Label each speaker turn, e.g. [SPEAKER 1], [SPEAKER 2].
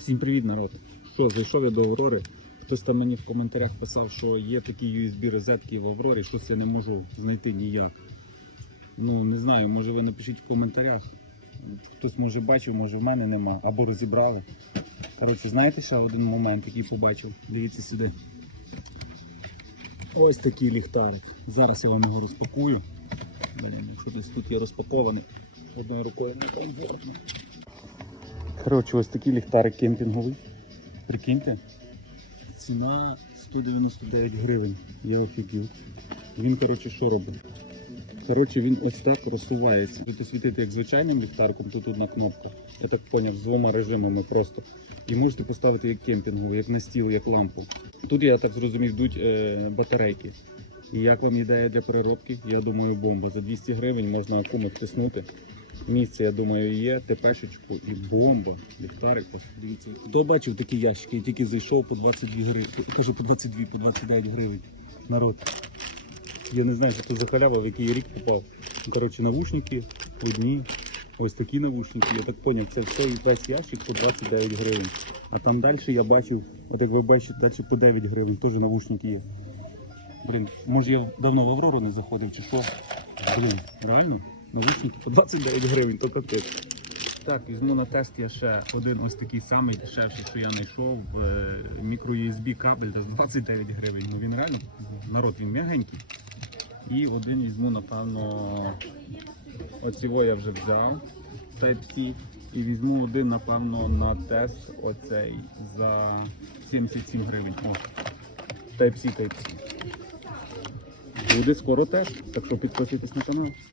[SPEAKER 1] Всім привіт, народ! Що, зайшов я до Аврори. Хтось там мені в коментарях писав, що є такі USB розетки в Аврорі, щось я не можу знайти ніяк. Ну, не знаю, може ви напишіть в коментарях. Хтось може бачив, може в мене нема, або розібрали. Коротше, знаєте ще один момент, який побачив? Дивіться сюди. Ось такий ліхтарик. Зараз я вам його розпакую. Блін, якщо десь тут є розпакований, одною рукою не комфортно. Коротше, ось такий ліхтарик кемпінговий. Прикиньте. Ціна 199 гривень. Я офігів. Він, коротше, що робить? Коротше, він ось так розсувається. Тут освітити як звичайним ліхтариком, тут одна кнопка. Я так поняв, з двома режимами просто. І можете поставити як кемпінговий, як на стіл, як лампу. Тут, я так зрозумів, йдуть е, батарейки. І як вам ідея для переробки? Я думаю, бомба. За 200 гривень можна акуми втиснути. Місце, я думаю, є, ТПшечку і бомба. Ліхтарик, подивіться. Хто бачив такі ящики? Я тільки зайшов по 22 гривень. Кажу по 22, по 29 гривень. Народ. Я не знаю, що це за халява, в який рік попав. Ну, Коротше, навушники одні. Ось такі навушники. Я так зрозумів, це все весь ящик по 29 гривень. А там далі я бачив, от як ви бачите, далі по 9 гривень, теж навушники є. Блін, може я давно в Аврору не заходив чи що? Блін, реально? Навушники по 29 гривень, то капець. Так, візьму на тест я ще один ось такий самий дешевший, що я знайшов. е, Мікро USB кабель десь 29 гривень. Ну він реально народ, він м'ягенький. І один візьму, напевно, оцього я вже взяв Type-C. І візьму один, напевно, на тест оцей за 77 гривень. О, Type-C, Type-C. Буде скоро теж, так що підписуйтесь на канал.